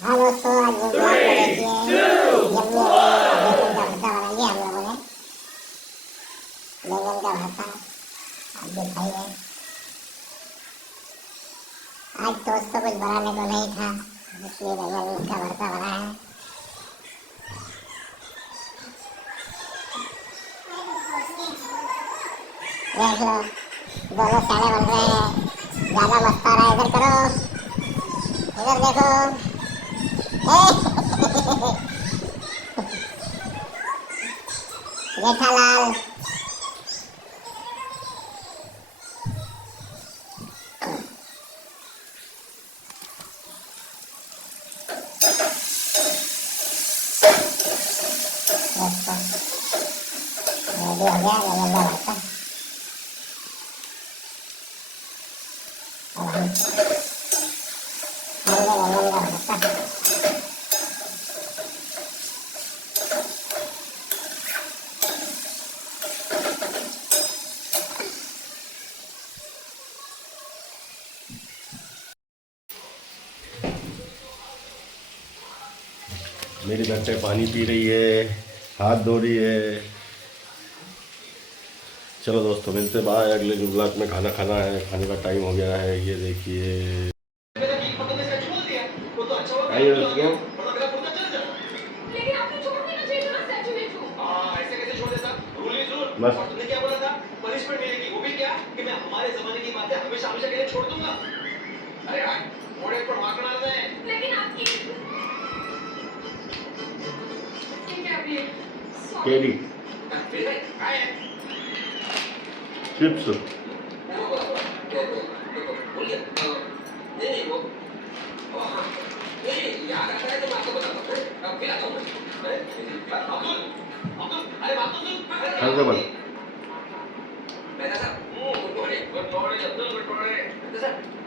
हाँ दोस्तों, आज ब्लॉग में देखिए यम्मी बैंगन का भरता बना लिया हम लोगों ने। बैंगन का भरता आप दिखाइए। आज दोस्तों कुछ बनाने को नहीं था, इसलिए बैंगन का भरता बना है। देख लो, दोनों साले बन रहे हैं। ज्यादा मस्त आ रहा है, इधर करो, इधर देखो। जेठालाल दोस्तों रेडी हो गया बैंगन का भरता। अब हम खाएंगे बैंगन का भरता। मेरी बच्चे पानी पी रही है, हाथ धो रही है। चलो दोस्तों, मिलते बाय अगले जो ब्लॉग में। खाना खाना है, खाने का टाइम हो गया है। ये देखिए आइए दोस्तों। बस तुमने क्या बोला था? पनिशमेंट मिलेगी, वो भी क्या कि मैं हमारे जमाने की बातें हमेशा हमेशा के लिए छोड़ दूंगा। अरे यार, मोड़े पर वाकणार है। लेकिन आपकी केडी चिप्स याद आता है तो मैं आपको बताता हूँ। फिर आता हूँ। अब्दुल, अरे बात तो सुन। हंसबल मैंने sir, good morning, Abdul, good morning.